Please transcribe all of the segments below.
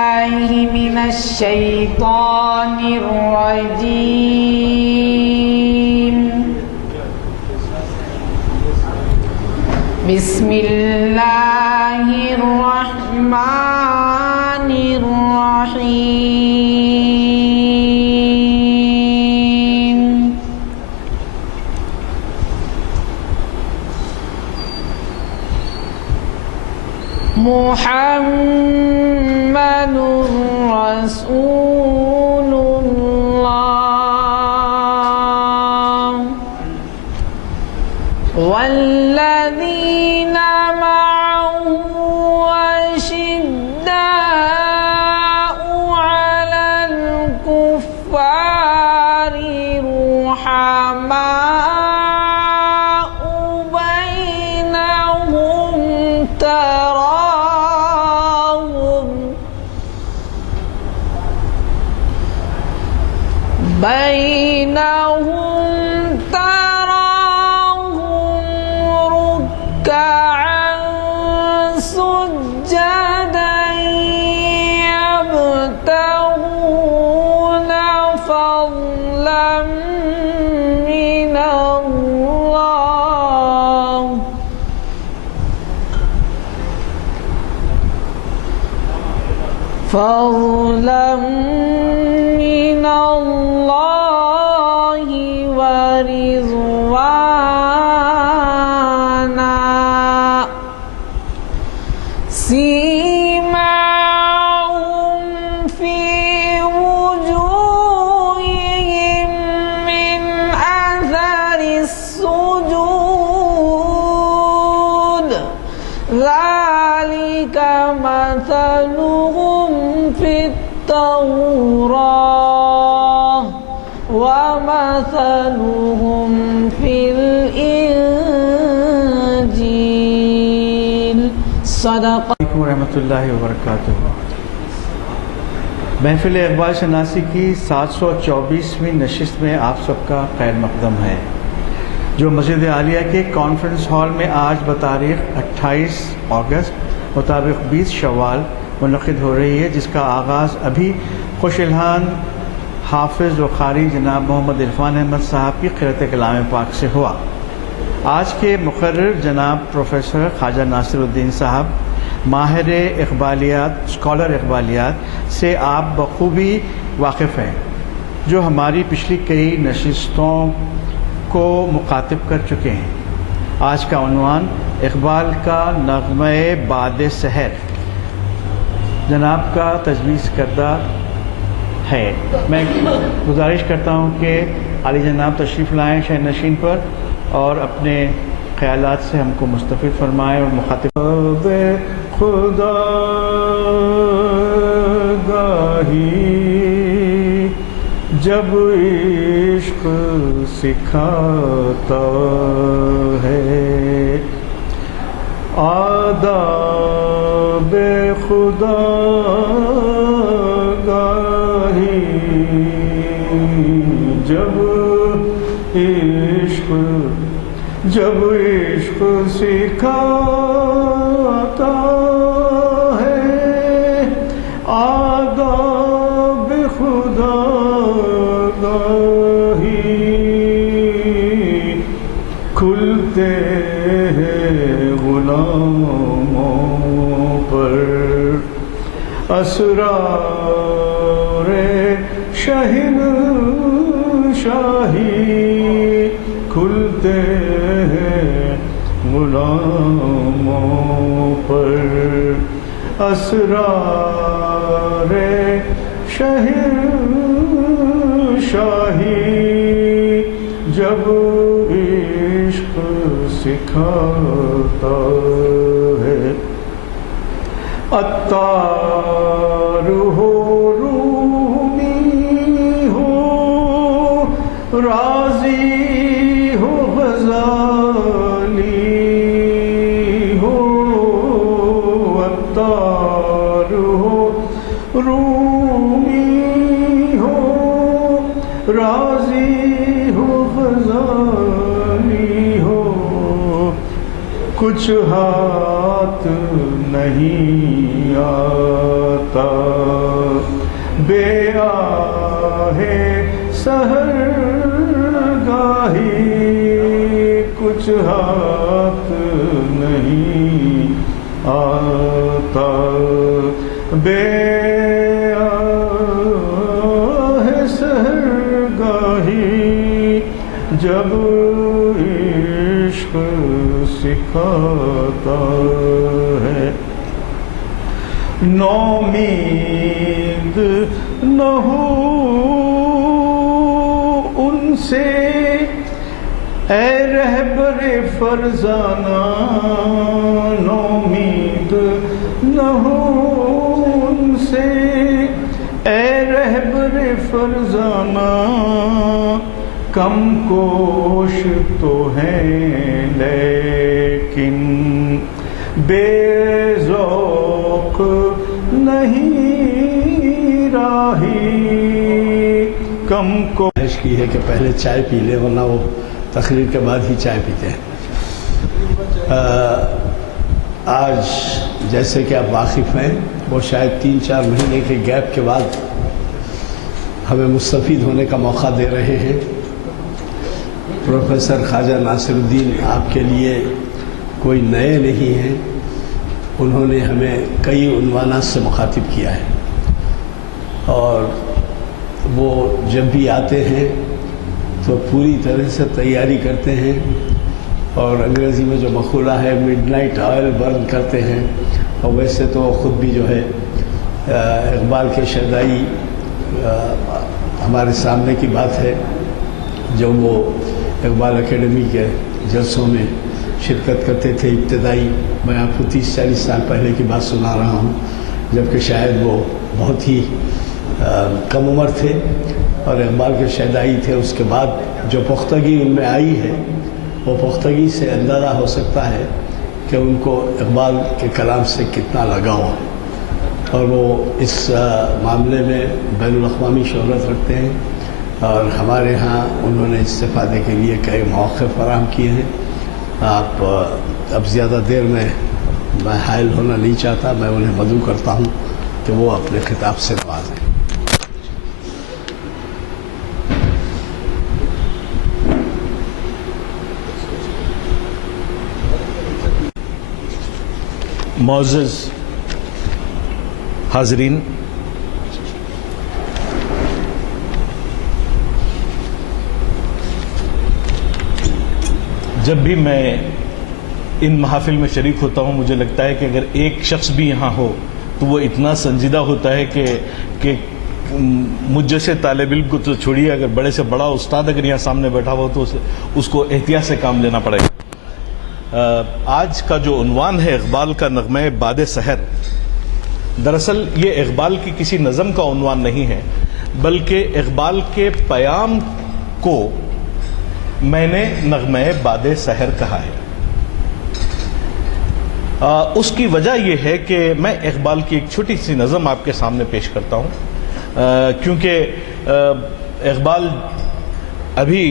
من الشيطان الرجيم. بسم الله الرحمن الرحيم. محمد رسول الله والذين معه أشداء على الكفار رحماء بينهم تراهم ركعا سجدا يبتغون فضلا من الله ورضوانا سيماهم في وجوههم من أثر السجود ذلك مثلهم في التوراة ومثلهم في الإنجيل. صدق ورحمۃ اللہ وبرکاتہ. محفل اقبال شناسی کی 724ویں نشست میں آپ سب کا خیر مقدم ہے، جو مسجد عالیہ کے کانفرنس ہال میں آج بتاریخ 28 اگست مطابق 20 شوال منعقد ہو رہی ہے، جس کا آغاز ابھی خوش الحان حافظ و قاری جناب محمد عرفان احمد صاحب کی قرأت کلام پاک سے ہوا. آج کے مقرر جناب پروفیسر خواجہ ناصر الدین صاحب ماہر اقبالیات، اسکالر اقبالیات سے آپ بخوبی واقف ہیں، جو ہماری پچھلی کئی نشستوں کو مخاطب کر چکے ہیں. آج کا عنوان اقبال کا نغمہ باد سحر جناب کا تجویز کردہ ہے. میں گزارش کرتا ہوں کہ عالی جناب تشریف لائیں شہر نشین پر اور اپنے خیالات سے ہم کو مستفید فرمائیں اور مخاطب خدا گاہی جب عشق سکھاتا ہے آداب خدا گاہی جب عشق سکھاتا ہے آداب خدا گاہی کھلتے ہیں غلاموں پر اسرار شہنشاہی کھلتے ہیں غلاموں پر اسرار شہنشاہی جب عشق سکھاتا ہے عطار ہو رومی ہو رازی ہو غزالی ہو عطار ہو رومی ہو رازی ہو غزالی ہو کچھ ہاتھ نہیں آتا سحرگاہی کچھ ہاتھ نہیں آتا بے آہ سحرگاہی جب عشق سکھاتا ہے نومید نہ ہو ان سے اے رہبر فرزانہ نومید نہ ہو ان سے اے رہبر فرزانہ کم کوش تو ہیں لیکن بے ذوق نہیں راہی کم کوشش کی ہے کہ پہلے چائے پی لے ورنہ وہ تقریر کے بعد ہی چائے پیتے ہیں. آج جیسے کہ آپ واقف ہیں وہ شاید 3-4 مہینے کے گیپ کے بعد ہمیں مستفید ہونے کا موقع دے رہے ہیں. پروفیسر خواجہ ناصر الدین آپ کے لیے کوئی نئے نہیں ہیں. انہوں نے ہمیں کئی عنوانات سے مخاطب کیا ہے اور وہ جب بھی آتے ہیں تو پوری طرح سے تیاری کرتے ہیں اور انگریزی میں جو مقولہ ہے مڈ نائٹ آئل برن کرتے ہیں. اور ویسے تو خود بھی جو ہے اقبال کے شیدائی ہمارے سامنے کی بات ہے جب وہ اقبال اکیڈمی کے جلسوں میں شرکت کرتے تھے ابتدائی. میں آپ کو 30-40 سال پہلے کی بات سنا رہا ہوں جبکہ شاید وہ بہت ہی کم عمر تھے اور اقبال کے شیدائی تھے. اس کے بعد جو پختگی ان میں آئی ہے وہ پختگی سے اندازہ ہو سکتا ہے کہ ان کو اقبال کے کلام سے کتنا لگاؤ ہے اور وہ اس معاملے میں بین الاقوامی شہرت رکھتے ہیں اور ہمارے ہاں انہوں نے استفادے کے لیے کئی مواقع فراہم کیے ہیں. آپ اب زیادہ دیر میں حائل ہونا نہیں چاہتا. میں انہیں مدعو کرتا ہوں کہ وہ اپنے خطاب سے نوازیں. معزز حاضرین، جب بھی میں ان محافل میں شریک ہوتا ہوں مجھے لگتا ہے کہ اگر ایک شخص بھی یہاں ہو تو وہ اتنا سنجیدہ ہوتا ہے کہ مجھ جیسے طالب علم کو تو چھوڑیے، اگر بڑے سے بڑا استاد اگر یہاں سامنے بیٹھا ہو تو اس کو احتیاط سے کام لینا پڑے گا. آج کا جو عنوان ہے اقبال کا نغمہ باد سحر، دراصل یہ اقبال کی کسی نظم کا عنوان نہیں ہے بلکہ اقبال کے پیام کو میں نے نغمہ باد سحر کہا ہے. اس کی وجہ یہ ہے کہ میں اقبال کی ایک چھوٹی سی نظم آپ کے سامنے پیش کرتا ہوں کیونکہ اقبال ابھی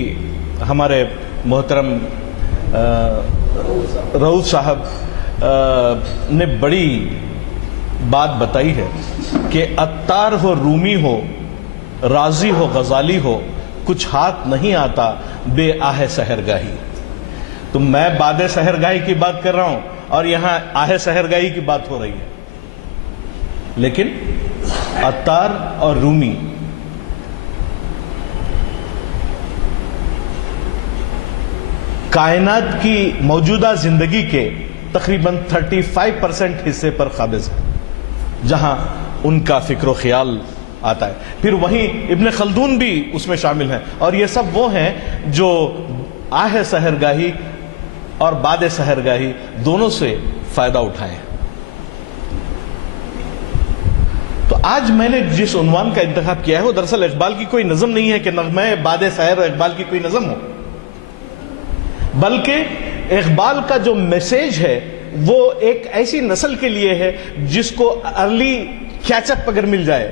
ہمارے محترم رؤوف صاحب نے بڑی بات بتائی ہے کہ عطار ہو رومی ہو رازی ہو غزالی ہو کچھ ہاتھ نہیں آتا بے آہ سحرگاہی. تو میں باد سحرگاہی کی بات کر رہا ہوں اور یہاں آہ سحرگاہی کی بات ہو رہی ہے، لیکن عطار اور رومی کائنات کی موجودہ زندگی کے تقریباً 35% حصے پر قابض ہے جہاں ان کا فکر و خیال آتا ہے. پھر وہیں ابن خلدون بھی اس میں شامل ہیں اور یہ سب وہ ہیں جو آہ سحرگاہی اور باد سحرگاہی دونوں سے فائدہ اٹھائے ہیں. تو آج میں نے جس عنوان کا انتخاب کیا ہے وہ دراصل اقبال کی کوئی نظم نہیں ہے کہ نغمہ باد سحر اقبال کی کوئی نظم ہو، بلکہ اقبال کا جو میسیج ہے وہ ایک ایسی نسل کے لیے ہے جس کو ارلی کیچ اپ اگر مل جائے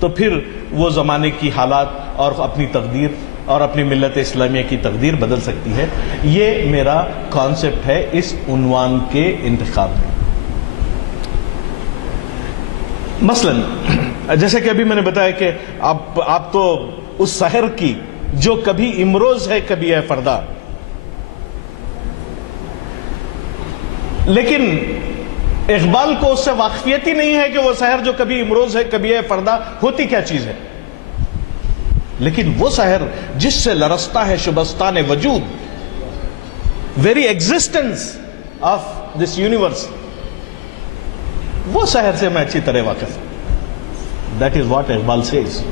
تو پھر وہ زمانے کی حالات اور اپنی تقدیر اور اپنی ملت اسلامیہ کی تقدیر بدل سکتی ہے. یہ میرا کانسیپٹ ہے اس عنوان کے انتخاب میں. مثلا جیسے کہ ابھی میں نے بتایا کہ آپ تو اس سحر کی جو کبھی امروز ہے کبھی ہے فردا. لیکن اقبال کو اس سے واقفیت ہی نہیں ہے کہ وہ سحر جو کبھی امروز ہے کبھی ہے فردا ہوتی کیا چیز ہے. لیکن وہ سحر جس سے لرزتا ہے شبستان وجود, very existence of this universe, وہ سحر سے میں اچھی طرح واقف ہوں. That is what Iqbal says.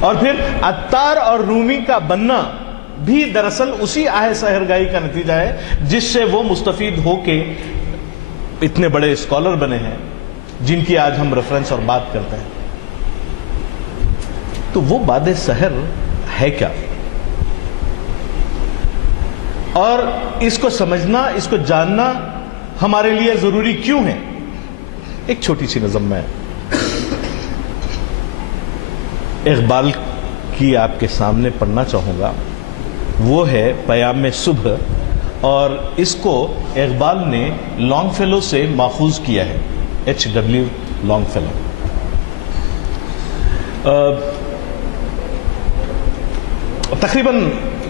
اور پھر عطار اور رومی کا بننا بھی دراصل اسی آہ سحرگاہی کا نتیجہ ہے جس سے وہ مستفید ہو کے اتنے بڑے اسکالر بنے ہیں جن کی آج ہم ریفرنس اور بات کرتے ہیں. تو وہ باد سحر ہے کیا, اور اس کو سمجھنا, اس کو جاننا ہمارے لیے ضروری کیوں ہے. ایک چھوٹی سی نظم میں اقبال کی آپ کے سامنے پڑھنا چاہوں گا. وہ ہے پیام صبح, اور اس کو اقبال نے لانگ فیلو سے ماخوذ کیا ہے, H.W. Long fellow. تقریباً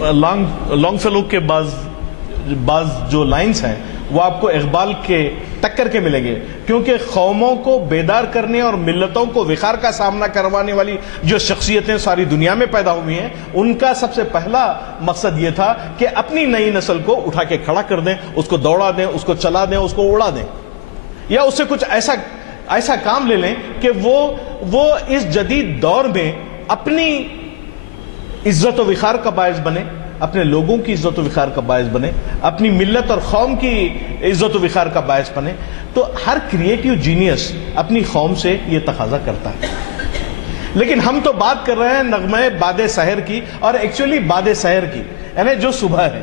لانگ فیلو کے بعض جو لائنز ہیں وہ آپ کو اقبال کے ٹکر کے ملیں گے, کیونکہ قوموں کو بیدار کرنے اور ملتوں کو وقار کا سامنا کروانے والی جو شخصیتیں ساری دنیا میں پیدا ہوئی ہیں, ان کا سب سے پہلا مقصد یہ تھا کہ اپنی نئی نسل کو اٹھا کے کھڑا کر دیں, اس کو دوڑا دیں, اس کو چلا دیں, اس کو اڑا دیں, یا اس سے کچھ ایسا کام لے لیں کہ وہ اس جدید دور میں اپنی عزت و وقار کا باعث بنے, اپنے لوگوں کی عزت و وقار کا باعث بنے, اپنی ملت اور قوم کی عزت و وقار کا باعث بنے. تو ہر کریٹیو جینیس اپنی قوم سے یہ تقاضا کرتا ہے. لیکن ہم تو بات کر رہے ہیں نغمہ باد سحر کی, اور ایکچولی باد سحر کی, یعنی جو صبح ہے.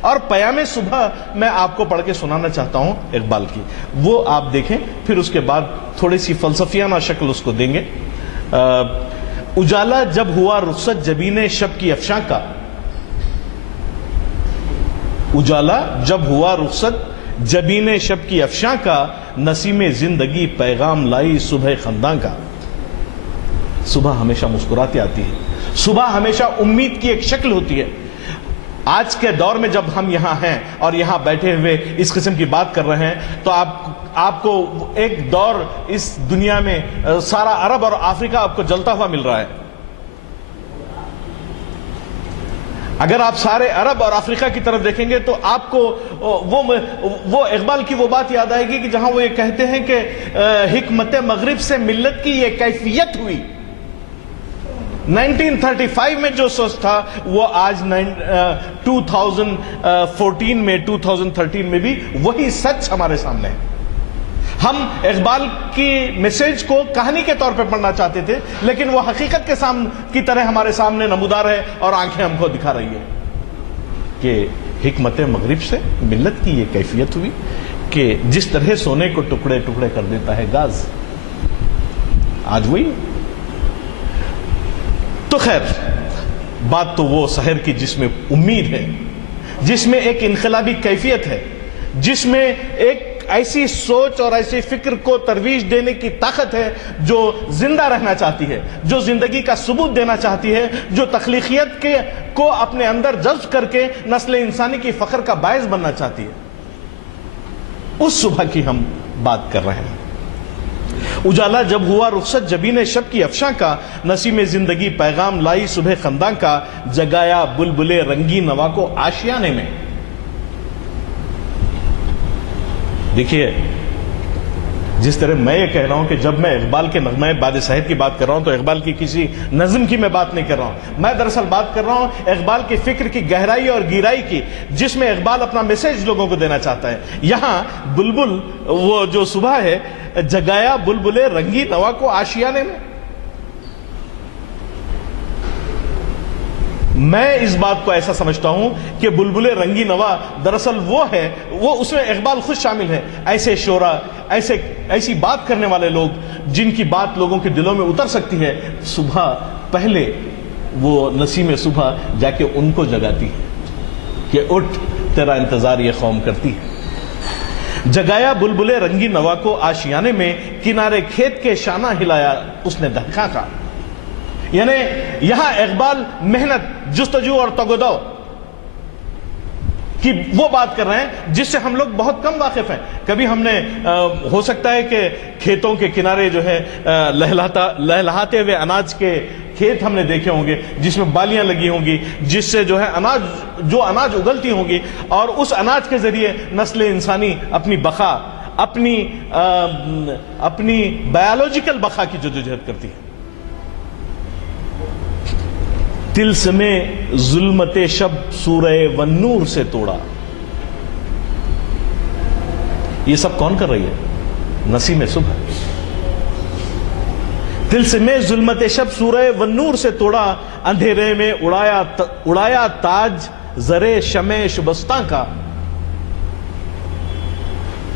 اور پیام صبح میں آپ کو پڑھ کے سنانا چاہتا ہوں اقبال کی, وہ آپ دیکھیں, پھر اس کے بعد تھوڑی سی فلسفیانہ شکل اس کو دیں گے. اجالا جب ہوا رخصت جبین شب کی افشاں کا, اجالا جب ہوا رخصت جبین شب کی افشاں کا, نسیم زندگی پیغام لائی صبح خنداں کا. صبح ہمیشہ مسکراتی آتی ہے, صبح ہمیشہ امید کی ایک شکل ہوتی ہے. آج کے دور میں جب ہم یہاں ہیں اور یہاں بیٹھے ہوئے اس قسم کی بات کر رہے ہیں, تو آپ کو ایک دور اس دنیا میں سارا عرب اور افریقہ آپ کو جلتا ہوا مل رہا ہے. اگر آپ سارے عرب اور افریقہ کی طرف دیکھیں گے تو آپ کو وہ اقبال کی وہ بات یاد آئے گی کہ جہاں وہ یہ کہتے ہیں کہ حکمت مغرب سے ملت کی یہ کیفیت ہوئی. 1935 میں جو سوچ تھا وہ آج 2014 میں 2013 میں بھی وہی سچ ہمارے سامنے ہے. ہم اقبال کی میسج کو کہانی کے طور پہ پڑھنا چاہتے تھے, لیکن وہ حقیقت کی طرح ہمارے سامنے نمودار ہے, اور آنکھیں ہم کو دکھا رہی ہے کہ حکمت مغرب سے ملت کی یہ کیفیت ہوئی کہ جس طرح سونے کو ٹکڑے ٹکڑے کر دیتا ہے گاز, آج وہی. تو خیر, بات تو وہ سحر کی جس میں امید ہے, جس میں ایک انقلابی کیفیت ہے, جس میں ایک ایسی سوچ اور ایسی فکر کو ترویج دینے کی طاقت ہے جو زندہ رہنا چاہتی ہے, جو زندگی کا ثبوت دینا چاہتی ہے, جو تخلیقیت کو اپنے اندر جذب کر کے نسل انسانی کی فخر کا باعث بننا چاہتی ہے. اس صبح کی ہم بات کر رہے ہیں. اجالا جب ہوا رخصت جبین شب کی افشاں کا, نسیم زندگی پیغام لائی صبح خنداں کا, جگایا بلبلے رنگی نوا کو آشیانے میں. دیکھیے, جس طرح میں یہ کہہ رہا ہوں کہ جب میں اقبال کے نغمہ باد سحر کی بات کر رہا ہوں تو اقبال کی کسی نظم کی میں بات نہیں کر رہا ہوں. میں دراصل بات کر رہا ہوں اقبال کی فکر کی گہرائی اور گہرائی کی, جس میں اقبال اپنا میسج لوگوں کو دینا چاہتا ہے. یہاں بلبل, وہ جو صبح ہے, جگایا بلبلے رنگی نوا کو آشیانے میں. میں اس بات کو ایسا سمجھتا ہوں کہ بلبل رنگی نوا دراصل وہ ہے, وہ اس میں اقبال خود شامل ہے. ایسے شعرا, ایسی بات کرنے والے لوگ جن کی بات لوگوں کے دلوں میں اتر سکتی ہے, صبح پہلے وہ نسیم صبح جا کے ان کو جگاتی ہے کہ اٹھ تیرا انتظار یہ قوم کرتی ہے. جگایا بلبل رنگی نوا کو آشیانے میں, کنارے کھیت کے شانہ ہلایا اس نے دہقاں کا. یعنی یہاں اقبال محنت، جستجو اور تگودو کی وہ بات کر رہے ہیں جس سے ہم لوگ بہت کم واقف ہیں. کبھی ہم نے ہو سکتا ہے کہ کھیتوں کے کنارے جو ہے لہلاتے ہوئے اناج کے کھیت ہم نے دیکھے ہوں گے جس میں بالیاں لگی ہوں گی، جس سے جو ہے اناج اگلتی ہوں گی، اور اس اناج کے ذریعے نسل انسانی اپنی بقا، اپنی بایولوجیکل بقا کی جدوجہد کرتی ہے. طلسم ظلمت شب سورہ والنور سے توڑا. یہ سب کون کر رہی ہے؟ نسیم صبح. طلسم ظلمت شب سورہ والنور سے توڑا، اندھیرے میں اڑایا تاج زرے شمع شبستاں کا،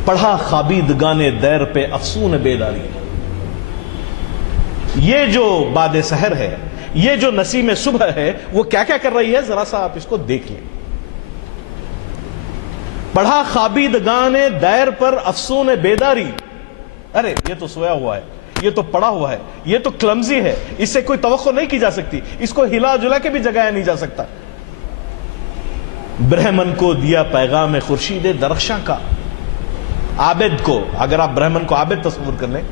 پڑھا خوابیدگان دیر پہ افسون بیداری. یہ جو باد سحر ہے، یہ جو نسیم صبح ہے، وہ کیا کیا کر رہی ہے ذرا سا آپ اس کو دیکھ لیں. پڑھا خوابیدگان دیر پر افسون بیداری. ارے یہ تو سویا ہوا ہے، یہ تو پڑا ہوا ہے، یہ تو کلمزی ہے، اس سے کوئی توقع نہیں کی جا سکتی، اس کو ہلا جلا کے بھی جگایا نہیں جا سکتا. برہمن کو دیا پیغام خورشید درخشاں کا. عابد کو، اگر آپ برہمن کو عابد تصور کر لیں،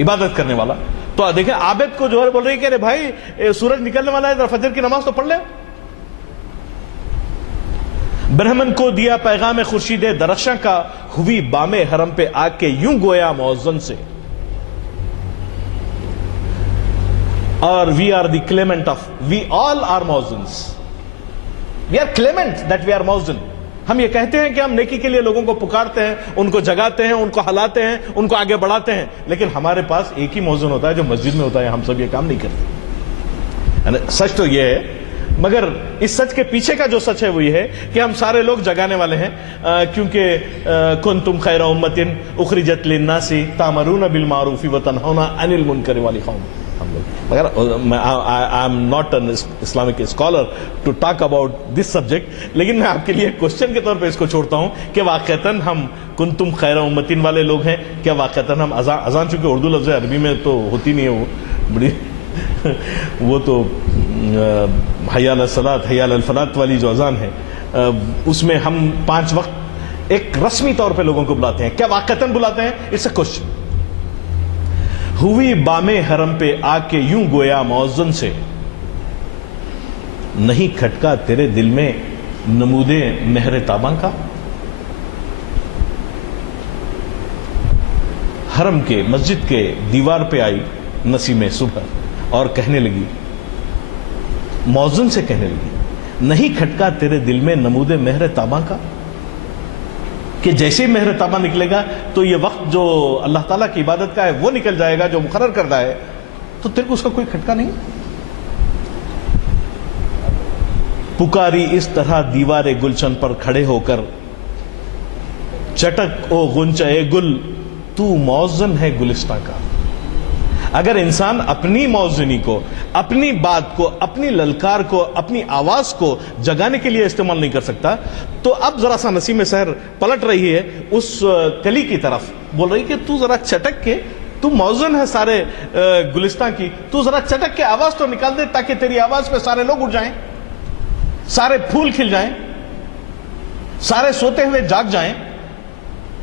عبادت کرنے والا، تو دیکھیں عابد کو جو ہے بول رہی ہے کہ ارے بھائی سورج نکلنے والا ہے، ذرا فجر کی نماز تو پڑھ لے. برہمن کو دیا پیغام خورشید درخشاں کا، ہوئی بام حرم پہ آ کے یوں گویا موزن سے. اور we are the claimant of, we all are muezzins, we are claimant that we are muezzin. ہم یہ کہتے ہیں کہ ہم نیکی کے لیے لوگوں کو پکارتے ہیں، ان کو جگاتے ہیں، ان کو ہلاتے ہیں، ان کو آگے بڑھاتے ہیں، لیکن ہمارے پاس ایک ہی موزن ہوتا ہے جو مسجد میں ہوتا ہے. ہم سب یہ کام نہیں کرتے. سچ تو یہ ہے، مگر اس سچ کے پیچھے کا جو سچ ہے وہ یہ ہے کہ ہم سارے لوگ جگانے والے ہیں، کیونکہ کنتم خیر امۃ اخرجت للناس تأمرون بالمعروف وتنہون عن المنکر والقوم. مگر I am not an Islamic scholar to talk about this subject، لیکن میں آپ کے لیے کوشچن کے طور پہ اس کو چھوڑتا ہوں کہ واقعتاً ہم کنتم خیر امتین والے لوگ ہیں کیا؟ واقعتاً ہم اذان، چونکہ اردو لفظ عربی میں تو ہوتی نہیں ہے، وہ بڑی وہ تو حی علی الصلاۃ حی علی الفلاح والی جو اذان ہے، اس میں ہم 5 وقت ایک رسمی طور پہ لوگوں کو بلاتے ہیں. کیا واقعتاً بلاتے ہیں؟ It's a question. ہوئی بام حرم پہ آ کے یوں گویا موزن سے، نہیں کھٹکا تیرے دل میں نمود مہر تاباں کا. حرم کے، مسجد کے دیوار پہ آئی نسیم صبح اور کہنے لگی، موزن سے کہنے لگی، نہیں کھٹکا تیرے دل میں نمود مہر تاباں کا، کہ جیسے ہی مہر تاباں نکلے گا تو یہ وقت جو اللہ تعالیٰ کی عبادت کا ہے وہ نکل جائے گا، جو مقرر کردہ ہے، تو تیرے کو اس کا کوئی کھٹکا نہیں. پکاری اس طرح دیوار گلشن پر کھڑے ہو کر، چٹک او غنچہ گل تو موزن ہے گلستان کا. اگر انسان اپنی موزنی کو، اپنی بات کو، اپنی للکار کو، اپنی آواز کو جگانے کے لیے استعمال نہیں کر سکتا، تو اب ذرا سا نسیم سحر پلٹ رہی ہے اس کلی کی طرف، بول رہی کہ تو ذرا چٹک کے، تو موزن ہے سارے گلستان کی، تو ذرا چٹک کے آواز تو نکال دے تاکہ تیری آواز پہ سارے لوگ اٹھ جائیں، سارے پھول کھل جائیں، سارے سوتے ہوئے جاگ جائیں.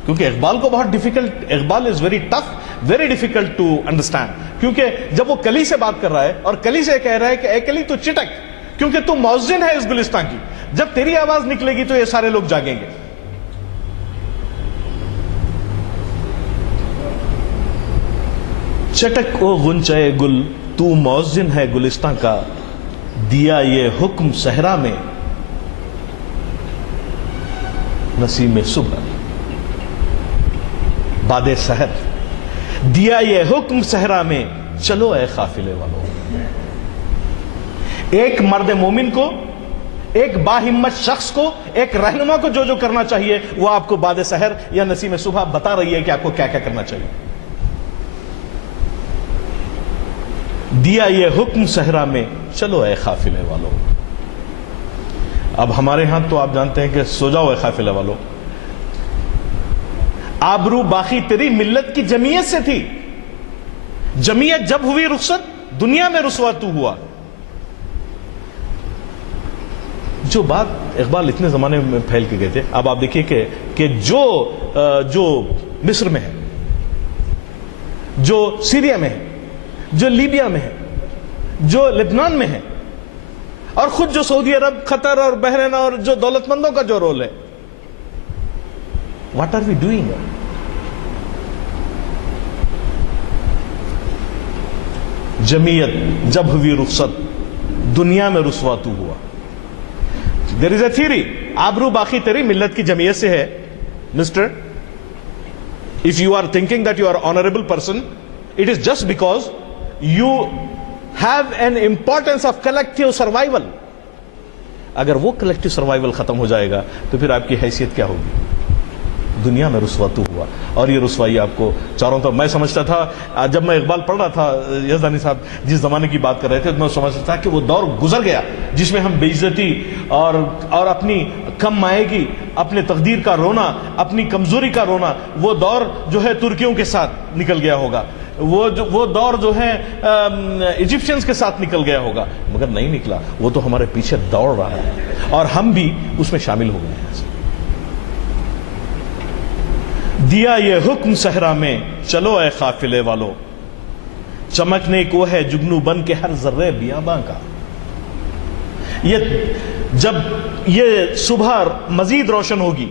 کیونکہ اقبال کو بہت difficult, Iqbal is very tough, very difficult to understand. کیونکہ جب وہ کلی سے بات کر رہا ہے اور کلی سے کہہ رہا ہے کہ اے کلی تو چٹک، کیونکہ تو موزن ہے اس گلستان کی، جب تیری آواز نکلے گی تو یہ سارے لوگ جاگیں گے. چٹک او غنچہ گل تو موزن ہے گلستان کا، دیا یہ حکم صحرا میں نسیم صبح. باد سحر دیا یہ حکم صحرا میں، چلو اے قافلے والو. ایک مرد مومن کو، ایک باہمت شخص کو، ایک رہنما کو جو کرنا چاہیے وہ آپ کو باد سحر یا نسیم صبح بتا رہی ہے کہ آپ کو کیا کیا کرنا چاہیے. دیا یہ حکم صحرا میں، چلو اے قافلے والو. اب ہمارے ہاں تو آپ جانتے ہیں کہ سو جاؤ اے قافلے والو. آبرو باقی تیری ملت کی جمعیت سے تھی، جمعیت جب ہوئی رخصت، دنیا میں رسوا تو ہوا. جو بات اقبال اتنے زمانے میں پھیل کے گئے تھے، اب آپ دیکھیے کہ جو مصر میں ہے، جو سیریا میں ہے، جو لیبیا میں ہے، جو لبنان میں ہے، اور خود جو سعودی عرب، قطر اور بحرین اور جو دولت مندوں کا جو رول ہے، واٹ آر وی ڈوئنگ؟ جمعیت جب ہوئی رخصت، دنیا میں رسوا تو ہوا. دیر از اے تھیوری، آبرو باقی تیری ملت کی جمعیت سے ہے. Mister, if you are thinking that you are honorable person, it is just because you have an importance of collective survival. اگر وہ collective survival ختم ہو جائے گا تو پھر آپ کی حیثیت کیا ہوگی؟ دنیا میں رسوا تو ہوا. اور یہ رسوائی آپ کو چاروں طرف، میں سمجھتا تھا جب میں اقبال پڑھ رہا تھا، یزدانی صاحب جس زمانے کی بات کر رہے تھے، میں سمجھتا تھا کہ وہ دور گزر گیا جس میں ہم بے عزتی اور اپنی کم مائیگی، اپنے تقدیر کا رونا، اپنی کمزوری کا رونا، وہ دور جو ہے ترکیوں کے ساتھ نکل گیا ہوگا، وہ دور جو ہے ایجپشنز کے ساتھ نکل گیا ہوگا. مگر نہیں نکلا، وہ تو ہمارے پیچھے دوڑ رہا ہے اور ہم بھی اس میں شامل ہو گئے ہیں. دیا یہ حکم صحرا میں، چلو اے قافلے والو، چمکنے کو ہے جگنو بن کے ہر ذرے بیاباں کا. جب یہ صبح مزید روشن ہوگی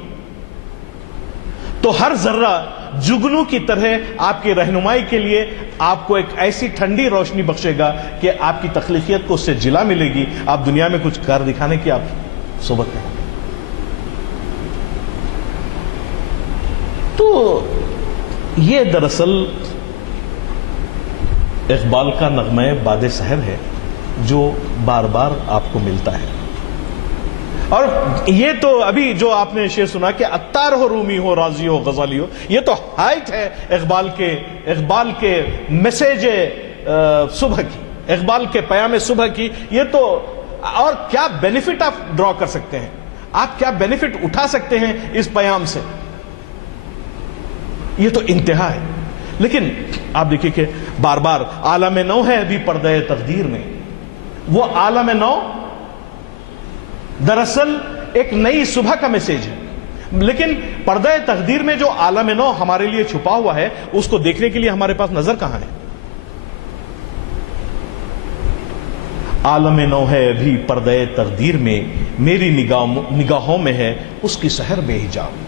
تو ہر ذرہ جگنو کی طرح آپ کی رہنمائی کے لیے آپ کو ایک ایسی ٹھنڈی روشنی بخشے گا کہ آپ کی تخلیقیت کو اس سے جلا ملے گی. آپ دنیا میں کچھ کر دکھانے کی آپ صحبت میں. تو یہ دراصل اقبال کا نغمہ باد سحر ہے جو بار بار آپ کو ملتا ہے. اور یہ تو ابھی جو آپ نے شعر سنا کہ عطار ہو، رومی ہو، رازی ہو، غزالی ہو، یہ تو ہائٹ ہے اقبال کے میسیج صبح کی، اقبال کے پیام صبح کی. یہ تو اور کیا بینیفٹ آپ ڈرا کر سکتے ہیں، آپ کیا بینیفٹ اٹھا سکتے ہیں اس پیام سے، یہ تو انتہا ہے. لیکن آپ دیکھیں کہ بار بار عالم نو ہے ابھی پردہ تقدیر میں. وہ عالم نو دراصل ایک نئی صبح کا میسیج ہے، لیکن پردہ تقدیر میں جو عالم نو ہمارے لیے چھپا ہوا ہے اس کو دیکھنے کے لیے ہمارے پاس نظر کہاں ہے؟ عالم نو ہے ابھی پردہ تقدیر میں، میری نگاہوں میں ہے اس کی سحر بے حجاب.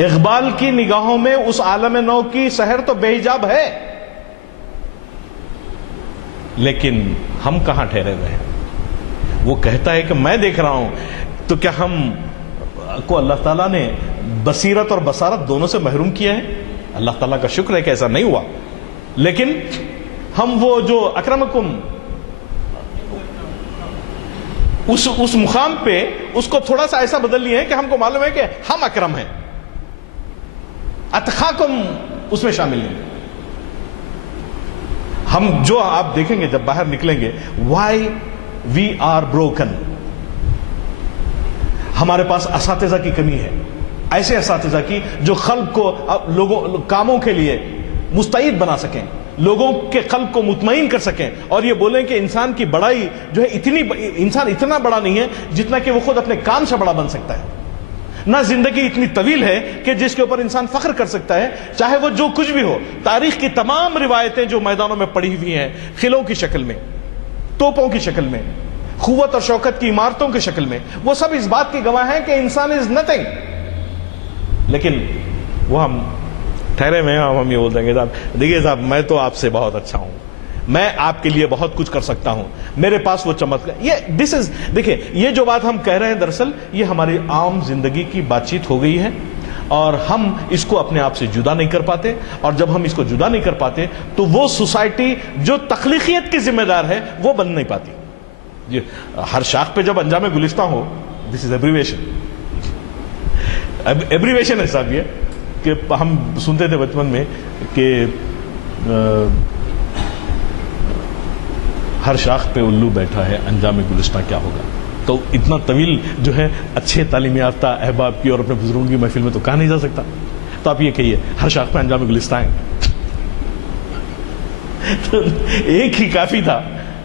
اقبال کی نگاہوں میں اس عالم نو کی سحر تو بے حجاب ہے، لیکن ہم کہاں ٹھہرے ہوئے ہیں؟ وہ کہتا ہے کہ میں دیکھ رہا ہوں، تو کیا ہم کو اللہ تعالیٰ نے بصیرت اور بصارت دونوں سے محروم کیا ہے؟ اللہ تعالیٰ کا شکر ہے کہ ایسا نہیں ہوا. لیکن ہم وہ جو اکرمکم اس مقام پہ اس کو تھوڑا سا ایسا بدل لیے ہیں کہ ہم کو معلوم ہے کہ ہم اکرم ہیں، اتقاکم اس میں شامل ہیں. ہم جو آپ دیکھیں گے جب باہر نکلیں گے، وائی وی آر بروکن. ہمارے پاس اساتذہ کی کمی ہے، ایسے اساتذہ کی جو خلق کو لوگوں کاموں کے لیے مستعد بنا سکیں، لوگوں کے قلب کو مطمئن کر سکیں، اور یہ بولیں کہ انسان کی بڑائی جو ہے انسان اتنا بڑا نہیں ہے جتنا کہ وہ خود اپنے کام سے بڑا بن سکتا ہے. نہ زندگی اتنی طویل ہے کہ جس کے اوپر انسان فخر کر سکتا ہے، چاہے وہ جو کچھ بھی ہو. تاریخ کی تمام روایتیں جو میدانوں میں پڑی ہوئی ہیں، قلعوں کی شکل میں، توپوں کی شکل میں، قوت اور شوکت کی عمارتوں کی شکل میں، وہ سب اس بات کی گواہ ہیں کہ انسان از نتھنگ. لیکن وہ ہم ٹھہرے ہوئے ہیں، ہم یہ بولتے ہیں کہ صاحب دیکھیے صاحب میں تو آپ سے بہت اچھا ہوں، میں آپ کے لیے بہت کچھ کر سکتا ہوں، میرے پاس وہ چمک. دیکھیں یہ جو بات ہم کہہ رہے ہیں دراصل یہ ہماری عام زندگی کی بات چیت ہو گئی ہے، اور ہم اس کو اپنے آپ سے جدا نہیں کر پاتے. اور جب ہم اس کو جدا نہیں کر پاتے تو وہ سوسائٹی جو تخلیقیت کی ذمہ دار ہے وہ بن نہیں پاتی. ہر شاخ پہ جب انجام گلستہ ہو، دس از ایبریویشن. ایبریویشن ہے صاحب یہ کہ ہم سنتے تھے بچپن میں کہ ہر شاخ پہ الو بیٹھا ہے، انجام گلستہ کیا ہوگا. تو اتنا طویل جو ہے اچھے تعلیم یافتہ احباب کی اور اپنے بزرگوں کی محفل میں تو کہا نہیں جا سکتا. تو آپ یہ کہیے ہر شاخ پہ انجام گلستہ ہیں. تو ایک ہی کافی تھا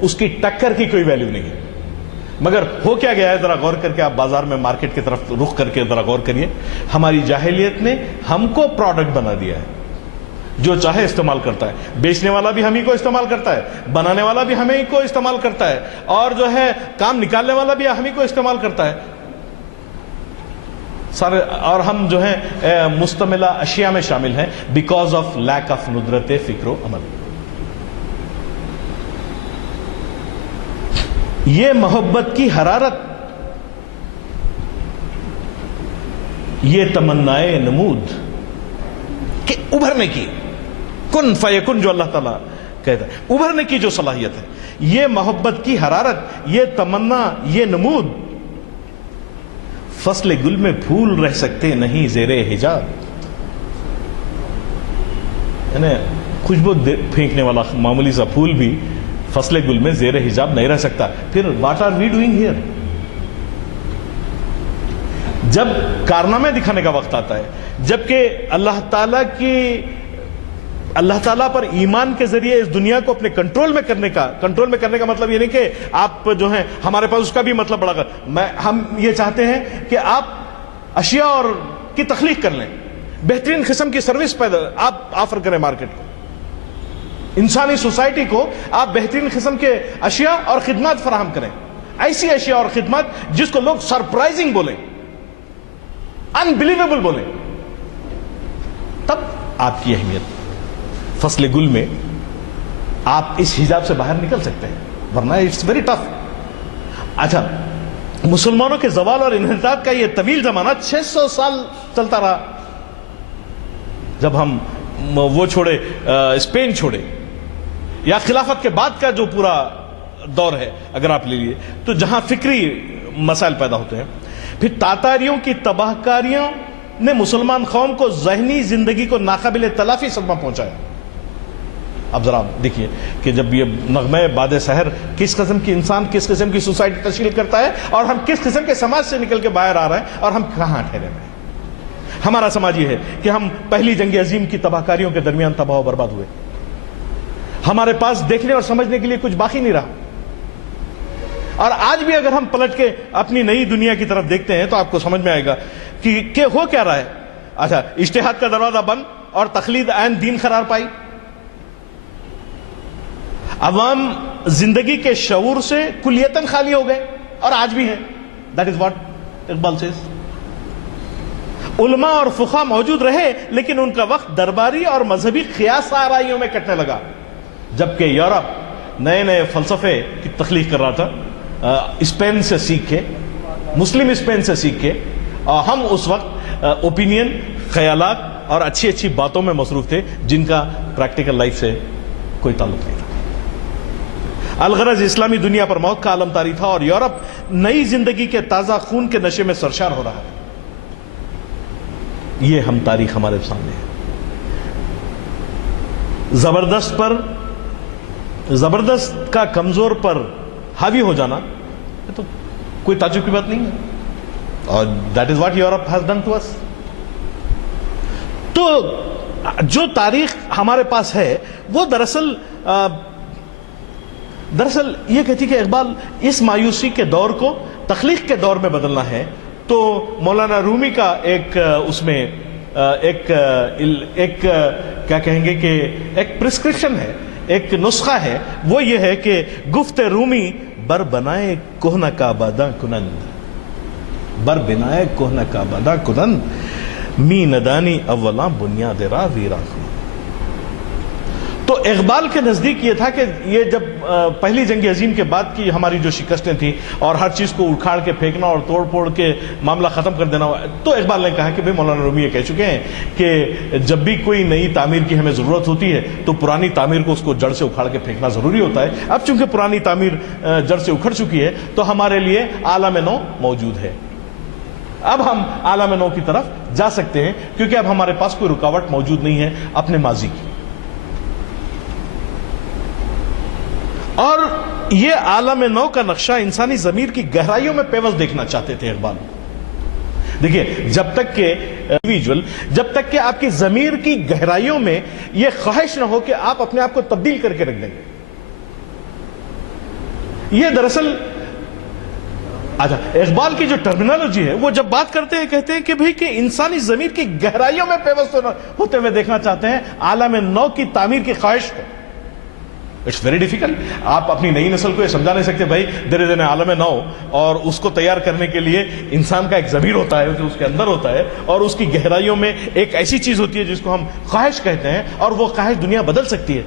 اس کی ٹکر کی کوئی ویلیو نہیں ہے. مگر ہو کیا گیا ہے ذرا غور کر کے آپ بازار میں مارکیٹ کی طرف رخ کر کے ذرا غور کریے. ہماری جاہلیت نے ہم کو پروڈکٹ بنا دیا ہے, جو چاہے استعمال کرتا ہے. بیچنے والا بھی ہم ہی کو استعمال کرتا ہے, بنانے والا بھی ہمیں ہی کو استعمال کرتا ہے, اور جو ہے کام نکالنے والا بھی ہم ہی کو استعمال کرتا ہے سارے. اور ہم جو ہے مستعملہ اشیاء میں شامل ہیں بیکاز آف لیک آف ندرت فکر و عمل. یہ محبت کی حرارت, یہ تمنائے نمود کہ ابھرنے کی, کن فیکن جو اللہ تعالیٰ کہتا ہے, ابھرنے کی جو صلاحیت ہے, یہ محبت کی حرارت, یہ تمنا, یہ نمود. فصل گل میں پھول رہ سکتے نہیں زیر حجاب, یعنی خوشبو پھینکنے والا معمولی سا پھول بھی فصل گل میں زیر حجاب نہیں رہ سکتا. پھر what are we doing here? جب کارنامے دکھانے کا وقت آتا ہے, جبکہ اللہ تعالیٰ پر ایمان کے ذریعے اس دنیا کو اپنے کنٹرول میں کرنے کا مطلب یہ نہیں کہ آپ جو ہیں ہمارے پاس اس کا بھی مطلب بڑا ہم یہ چاہتے ہیں کہ آپ اشیاء اور کی تخلیق کر لیں, بہترین قسم کی سروس پیدا آپ آفر کریں مارکیٹ کو, انسانی سوسائٹی کو آپ بہترین قسم کے اشیاء اور خدمات فراہم کریں, ایسی اشیاء اور خدمات جس کو لوگ سرپرائزنگ بولیں, انبلیویبل بولیں. تب آپ کی اہمیت فصل گل میں آپ اس حجاب سے باہر نکل سکتے ہیں, ورنہ اٹس ویری ٹف. اچھا, مسلمانوں کے زوال اور انحطاط کا یہ طویل زمانہ 600 سال چلتا رہا. جب ہم وہ چھوڑے, اسپین چھوڑے, یا خلافت کے بعد کا جو پورا دور ہے اگر آپ لے لیے, تو جہاں فکری مسائل پیدا ہوتے ہیں, پھر تاتاریوں کی تباہ کاریوں نے مسلمان قوم کو ذہنی زندگی کو ناقابل تلافی صدمہ پہنچایا. اب ذرا دیکھیے کہ جب یہ نغمہ باد سحر کس قسم کی انسان, کس قسم کی سوسائٹی تشکیل کرتا ہے, اور ہم کس قسم کے سماج سے نکل کے باہر آ رہے ہیں, اور ہم کہاں ٹھہرے ہوئے ہیں. ہمارا سماج یہ ہے کہ ہم پہلی جنگ عظیم کی تباہ کاریوں کے درمیان تباہ و برباد ہوئے. ہمارے پاس دیکھنے اور سمجھنے کے لیے کچھ باقی نہیں رہا. اور آج بھی اگر ہم پلٹ کے اپنی نئی دنیا کی طرف دیکھتے ہیں تو آپ کو سمجھ میں آئے گا کہ ہو کیا رہا ہے. اچھا, اجتہاد کا دروازہ بند اور تقلید عین دین قرار پائی. عوام زندگی کے شعور سے کلیتاً خالی ہو گئے, اور آج بھی ہیں. That is what Iqbal says. علماء اور فقہا موجود رہے, لیکن ان کا وقت درباری اور مذہبی قیاس آرائیوں میں کٹنے لگا, جبکہ یورپ نئے نئے فلسفے کی تخلیق کر رہا تھا, اسپین سے سیکھ کے, مسلم اسپین سے سیکھ کے. ہم اس وقت اوپینین, خیالات اور اچھی اچھی باتوں میں مصروف تھے جن کا پریکٹیکل لائف سے کوئی تعلق نہیں تھا. الغرض اسلامی دنیا پر موت کا عالم طاری تھا, اور یورپ نئی زندگی کے تازہ خون کے نشے میں سرشار ہو رہا ہے. یہ ہم تاریخ ہمارے سامنے ہے. زبردست کا کمزور پر حاوی ہو جانا تو کوئی تعجب کی بات نہیں ہے, اور that is what Europe has done to us. تو جو تاریخ ہمارے پاس ہے وہ دراصل یہ کہتی کہ اقبال اس مایوسی کے دور کو تخلیق کے دور میں بدلنا ہے. تو مولانا رومی کا ایک اس میں ایک کیا کہیں گے کہ ایک پرسکرپشن ہے, ایک نسخہ ہے. وہ یہ ہے کہ گفت رومی بر بنائے کوہنہ کا باداں کنند, بر بنائے کوہنہ کا باداں کنند می ندانی اولاں بنیاد را ویرا. تو اقبال کے نزدیک یہ تھا کہ یہ جب پہلی جنگ عظیم کے بعد کی ہماری جو شکستیں تھیں اور ہر چیز کو اکھاڑ کے پھینکنا اور توڑ پھوڑ کے معاملہ ختم کر دینا, تو اقبال نے کہا کہ بھئی مولانا رومی یہ کہہ چکے ہیں کہ جب بھی کوئی نئی تعمیر کی ہمیں ضرورت ہوتی ہے تو پرانی تعمیر کو اس کو جڑ سے اکھاڑ کے پھینکنا ضروری ہوتا ہے. اب چونکہ پرانی تعمیر جڑ سے اکھڑ چکی ہے تو ہمارے لیے عالم نو موجود ہے. اب ہم عالم نو کی طرف جا سکتے ہیں کیونکہ اب ہمارے پاس کوئی رکاوٹ موجود نہیں ہے اپنے ماضی کی. اور یہ عالم نو کا نقشہ انسانی ضمیر کی گہرائیوں میں پیوست دیکھنا چاہتے تھے اقبال. دیکھیے, جب تک کہ آپ کی ضمیر کی گہرائیوں میں یہ خواہش نہ ہو کہ آپ اپنے آپ کو تبدیل کر کے رکھ دیں گے, یہ دراصل اچھا اقبال کی جو ٹرمینالوجی ہے وہ جب بات کرتے ہیں کہتے ہیں کہ بھئی کہ انسانی ضمیر کی گہرائیوں میں پیوست ہوتے ہوئے دیکھنا چاہتے ہیں عالم نو کی تعمیر کی خواہش کو. It's very difficult. آپ اپنی نئی نسل کو یہ سمجھا نہیں سکتے بھائی دیر از این عالم نو، اور اس کو تیار کرنے کے لیے انسان کا ایک ضمیر ہوتا ہے جو اس کے اندر ہوتا ہے، اور اس کی گہرائیوں میں ایک ایسی چیز ہوتی ہے جس کو ہم خواہش کہتے ہیں، اور وہ خواہش دنیا بدل سکتی ہے.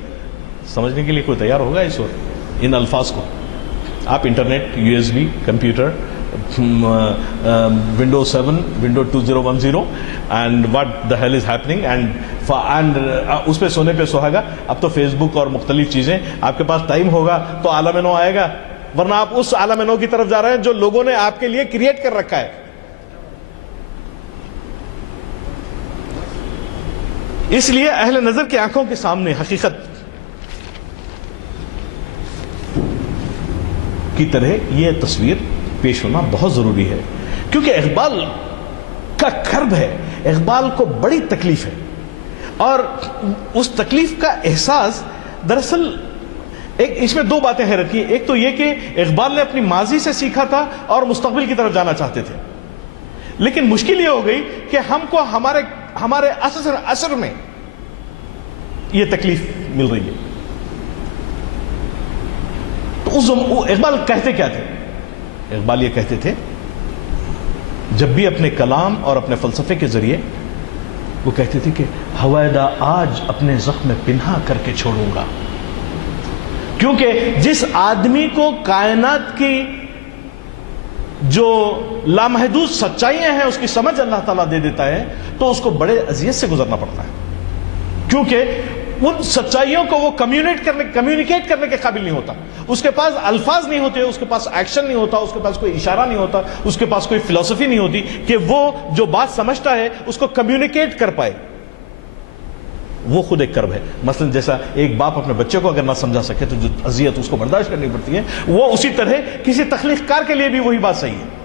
سمجھنے کے لیے کوئی تیار ہوگا اس وقت ان الفاظ کو؟ آپ internet, U S B, computer, Windows 7, Windows 2010 and what the hell is happening and اس پہ سونے پہ سہاگا. اب تو فیس بک اور مختلف چیزیں، آپ کے پاس ٹائم ہوگا تو عالم نو آئے گا، ورنہ آپ اس عالم نو کی طرف جا رہے ہیں جو لوگوں نے آپ کے لیے کریٹ کر رکھا ہے. اس لیے اہل نظر کی آنکھوں کے سامنے حقیقت کی طرح یہ تصویر پیش ہونا بہت ضروری ہے، کیونکہ اقبال کا کرب ہے، اقبال کو بڑی تکلیف ہے، اور اس تکلیف کا احساس دراصل اس میں دو باتیں حیرت کی. ایک تو یہ کہ اقبال نے اپنی ماضی سے سیکھا تھا اور مستقبل کی طرف جانا چاہتے تھے، لیکن مشکل یہ ہو گئی کہ ہم کو ہمارے اثر میں یہ تکلیف مل رہی ہے. تو اقبال کہتے کیا تھے؟ اقبال یہ کہتے تھے جب بھی اپنے کلام اور اپنے فلسفے کے ذریعے وہ کہتے تھے کہ ہویدا آج اپنے زخم پنہا کر کے چھوڑوں گا. کیونکہ جس آدمی کو کائنات کی جو لامحدود سچائیاں ہیں اس کی سمجھ اللہ تعالیٰ دے دیتا ہے تو اس کو بڑے اذیت سے گزرنا پڑتا ہے، کیونکہ ان سچائیوں کو وہ کمیونیکیٹ کرنے کے قابل نہیں ہوتا. اس کے پاس الفاظ نہیں ہوتے، اس کے پاس ایکشن نہیں ہوتا، اس کے پاس کوئی اشارہ نہیں ہوتا، اس کے پاس کوئی فلسفی نہیں ہوتی کہ وہ جو بات سمجھتا ہے اس کو کمیونیکیٹ کر پائے. وہ خود ایک کرب ہے. مثلا جیسا ایک باپ اپنے بچے کو اگر نہ سمجھا سکے تو جو اذیت اس کو برداشت کرنی پڑتی ہے، وہ اسی طرح کسی تخلیق کار کے لیے بھی وہی بات صحیح ہے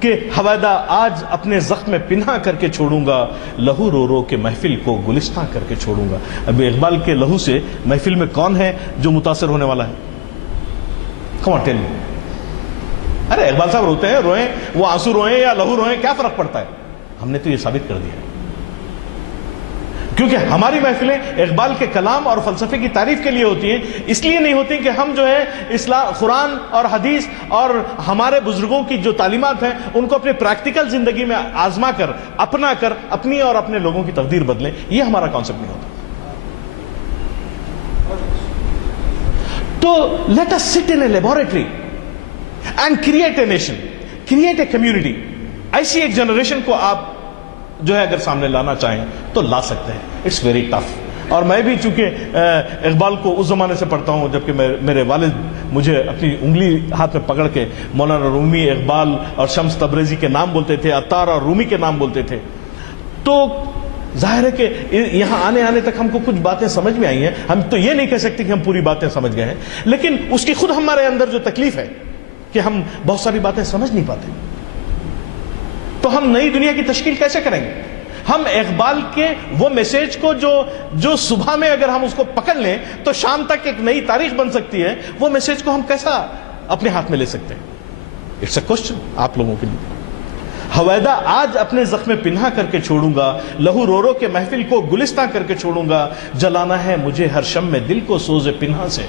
کہ ہویدا آج اپنے زخم میں پنہا کر کے چھوڑوں گا، لہو رو رو کے محفل کو گلستاں کر کے چھوڑوں گا. اب اقبال کے لہو سے محفل میں کون ہے جو متاثر ہونے والا ہے؟ کم آن ٹیل می. ارے اقبال صاحب روتے ہیں، روئیں، وہ آنسو روئیں یا لہو روئیں، کیا فرق پڑتا ہے؟ ہم نے تو یہ ثابت کر دیا ہے، کیونکہ ہماری محفلیں اقبال کے کلام اور فلسفے کی تعریف کے لیے ہوتی ہیں. اس لیے نہیں ہوتی کہ ہم جو ہے اسلام، قرآن اور حدیث اور ہمارے بزرگوں کی جو تعلیمات ہیں ان کو اپنے پریکٹیکل زندگی میں آزما کر، اپنا کر اپنی اور اپنے لوگوں کی تقدیر بدلیں. یہ ہمارا کانسیپٹ نہیں ہوتا. تو late us sit in a laboratory and create a nation, create a community. ایسی ایک جنریشن کو آپ جو ہے اگر سامنے لانا چاہیں تو لا سکتے ہیں. It's very tough. اور میں بھی چونکہ اقبال کو اس زمانے سے پڑھتا ہوں جبکہ میرے والد مجھے اپنی انگلی ہاتھ میں پکڑ کے مولانا رومی، اقبال اور شمس تبریزی کے نام بولتے تھے، عطار اور رومی کے نام بولتے تھے. تو ظاہر ہے کہ یہاں آنے تک ہم کو کچھ باتیں سمجھ میں آئی ہیں. ہم تو یہ نہیں کہہ سکتے کہ ہم پوری باتیں سمجھ گئے ہیں، لیکن اس کی خود ہمارے اندر جو تکلیف ہے کہ ہم بہت ساری باتیں سمجھ نہیں پاتے. تو ہم نئی دنیا کی تشکیل کیسے کریں گے؟ ہم اقبال کے وہ میسیج کو جو صبح میں اگر ہم اس کو پکڑ لیں تو شام تک ایک نئی تاریخ بن سکتی ہے، وہ میسیج کو ہم کیسا اپنے ہاتھ میں لے سکتے ہیں؟ اٹس اے کوسچن آپ لوگوں کے لیے. ہویدا آج اپنے زخم پنہا کر کے چھوڑوں گا، لہو رو رو کے محفل کو گلستاں کر کے چھوڑوں گا، جلانا ہے مجھے ہر شم میں دل کو سوز پنہا سے.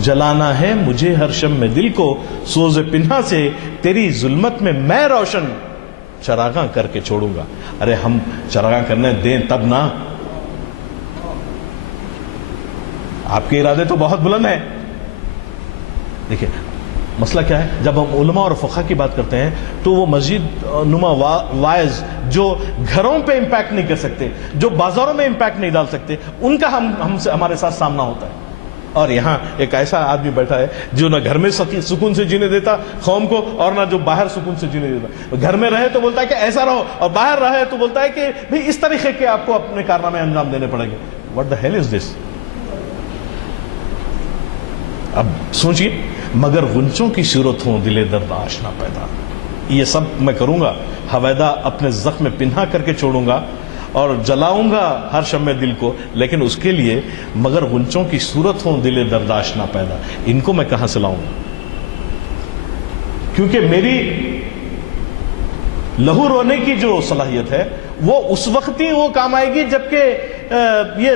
جلانا ہے مجھے ہر شم میں دل کو سوز پنہا سے، تیری ظلمت میں میں روشن چراغاں کر کے چھوڑوں گا. ارے ہم چراغاں کرنے دیں تب نا. آپ کے ارادے تو بہت بلند ہیں. دیکھیں مسئلہ کیا ہے، جب ہم علماء اور فقہا کی بات کرتے ہیں تو وہ مسجد نما وائز جو گھروں پہ امپیکٹ نہیں کر سکتے، جو بازاروں میں امپیکٹ نہیں ڈال سکتے، ان کا ہمارے ساتھ سامنا ہوتا ہے. اور یہاں ایک ایسا آدمی بیٹھا ہے جو نہ گھر میں سکون سے جینے دیتا قوم کو اور نہ جو باہر سکون سے جینے دیتا. گھر میں رہے تو بولتا ہے کہ ایسا رہو، اور باہر رہے تو بولتا ہے کہ بھئی اس طریقے کے آپ کو اپنے کارنامے انجام دینے پڑیں گے. واٹ دا ہیل از دس؟ اب سوچئے، مگر غنچوں کی صورت ہوں دل درد آشنا پیدا. یہ سب میں کروں گا، ہویدا اپنے زخم پنہا کر کے چھوڑوں گا، اور جلاؤں گا ہر شمع دل کو، لیکن اس کے لیے مگر غنچوں کی صورت ہوں دل درداش نہ پیدا، ان کو میں کہاں سے لاؤں گا؟ کیونکہ میری لہو رونے کی جو صلاحیت ہے وہ اس وقت ہی وہ کام آئے گی جبکہ یہ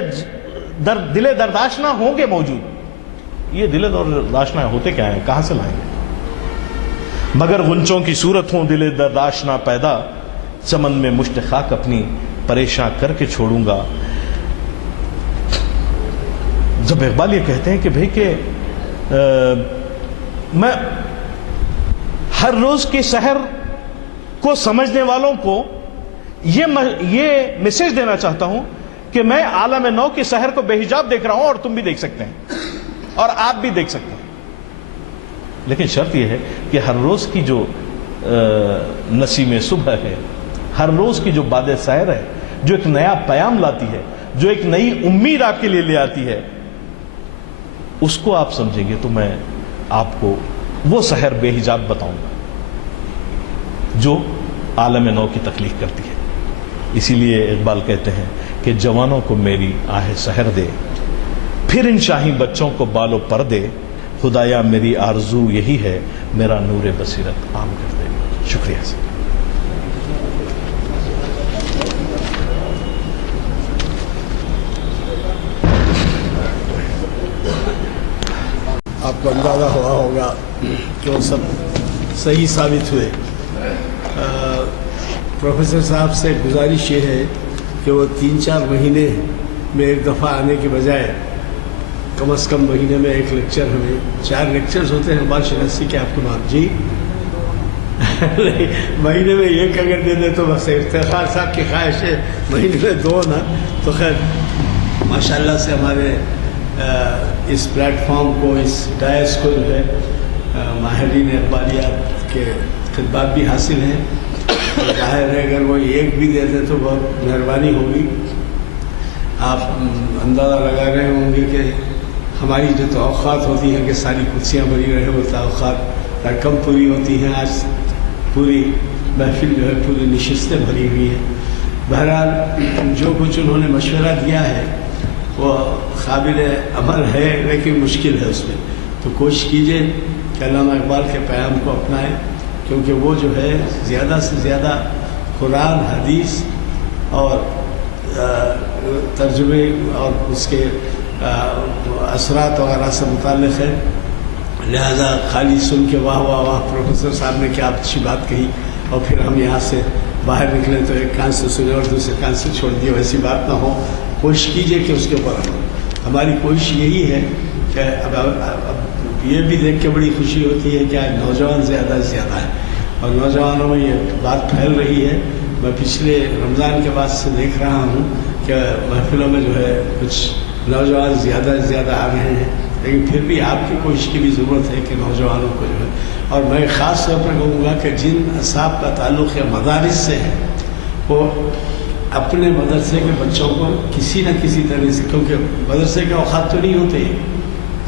دل درداشنا ہوں گے موجود۔ یہ دل درداشنا ہوتے کیا ہیں، کہاں سے لائیں گے؟ مگر غنچوں کی صورت ہوں دل درداشنا پیدا، چمن میں مشت خاک اپنی پریشاں کر کے چھوڑوں گا۔ جب اقبال یہ کہتے ہیں کہ بھئی کہ میں ہر روز کی سحر کو سمجھنے والوں کو یہ میسج دینا چاہتا ہوں کہ میں عالم نو کی سحر کو بے حجاب دیکھ رہا ہوں، اور تم بھی دیکھ سکتے ہیں اور آپ بھی دیکھ سکتے ہیں، لیکن شرط یہ ہے کہ ہر روز کی جو نسیم صبح ہے، ہر روز کی جو باد سحر ہے، جو ایک نیا پیام لاتی ہے، جو ایک نئی امید آپ کے لیے لے آتی ہے، اس کو آپ سمجھیں گے تو میں آپ کو وہ سحر بے حجاب بتاؤں گا جو عالم نو کی تخلیق کرتی ہے۔ اسی لیے اقبال کہتے ہیں کہ جوانوں کو میری آہ سحر دے، پھر ان شاہی بچوں کو بال و پر دے، خدایا میری آرزو یہی ہے، میرا نور بصیرت عام کر دے۔ شکریہ سر۔ آپ کو اندازہ ہوا ہوگا کہ وہ سب صحیح ثابت ہوئے۔ پروفیسر صاحب سے گزارش یہ ہے کہ وہ 3-4 مہینے میں ایک دفعہ آنے کے بجائے کم از کم مہینے میں ایک لیکچر، ہمیں 4 لیکچرز ہوتے ہیں بال شناسی کے، آپ کے بعد جی مہینے میں ایک اگر دے دے تو بس افتخار صاحب کی خواہش ہے، مہینے میں 2 نا تو خیر ماشاءاللہ سے ہمارے اس پلیٹ فارم کو، اس ڈائس کو جو ہے ماہرین اقبالیات کے خدمات بھی حاصل ہیں۔ ظاہر ہے اگر وہ ایک بھی دے دے تو بہت مہربانی ہوگی۔ آپ اندازہ لگا رہے ہوں گے کہ ہماری جو توقعات ہوتی ہیں کہ ساری کرسیاں بھری رہے، وہ توقعات کم پوری ہوتی ہیں۔ آج پوری محفل جو ہے، پوری نشستیں بھری ہوئی ہیں۔ بہرحال جو کچھ انہوں نے مشورہ دیا ہے وہ قابل عمل ہے، لیکن مشکل ہے اس میں، تو کوشش کیجئے کہ علامہ اقبال کے پیام کو اپنائیں، کیونکہ وہ جو ہے زیادہ سے زیادہ قرآن، حدیث اور ترجمے اور اس کے اثرات وغیرہ سے متعلق ہے۔ لہذا خالی سن کے واہ واہ واہ پروفیسر صاحب نے کیا اچھی بات کہی اور پھر ہم یہاں سے باہر نکلیں تو ایک کان سے سنے اور دوسرے کان سے چھوڑ دیے، ویسی بات نہ ہو۔ کوشش کیجئے کہ اس کے اوپر ہماری کوشش یہی ہے کہ اب یہ بھی دیکھ کے بڑی خوشی ہوتی ہے کہ آج نوجوان زیادہ سے زیادہ ہیں اور نوجوانوں میں یہ بات پھیل رہی ہے۔ میں پچھلے رمضان کے بعد سے دیکھ رہا ہوں کہ محفلوں میں جو ہے کچھ نوجوان زیادہ سے زیادہ آ رہے ہیں، لیکن پھر بھی آپ کی کوشش کی بھی ضرورت ہے کہ نوجوانوں کو جو ہے، اور میں خاص طور پر کہوں گا کہ جن اصحاب کا تعلق یا مدارس سے ہے وہ اپنے مدرسے کے بچوں کو کسی نہ کسی طرح سے، کیونکہ مدرسے کے اوقات تو نہیں ہوتے،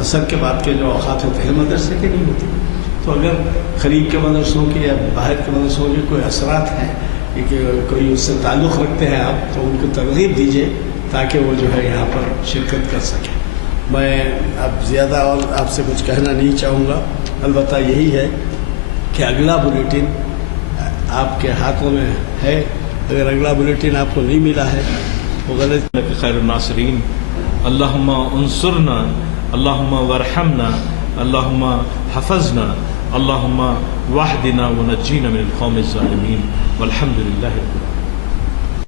عصر کے بعد کے جو اوقات ہوتے ہیں مدرسے کے نہیں ہوتے، تو اگر قریب کے مدرسوں کے یا باہر کے مدرسوں کے کوئی اثرات ہیں کہ کوئی اس سے تعلق رکھتے ہیں آپ، تو ان کو ترغیب دیجیے تاکہ وہ جو ہے یہاں پر شرکت کر سکیں۔ میں اب زیادہ اور آپ سے کچھ کہنا نہیں چاہوں گا، البتہ یہی ہے کہ اگلا بلیٹن آپ کے ہاتھوں میں ہے، اگر اگلا بلیٹن آپ کو نہیں ملا ہے وہ غلط خیر الناصرین، اللہم انصرنا، اللہم ورحمنا، اللہم حفظنا، اللہم وحدنا ونجینا من القوم الظالمین، والحمد للہ رب العالمین۔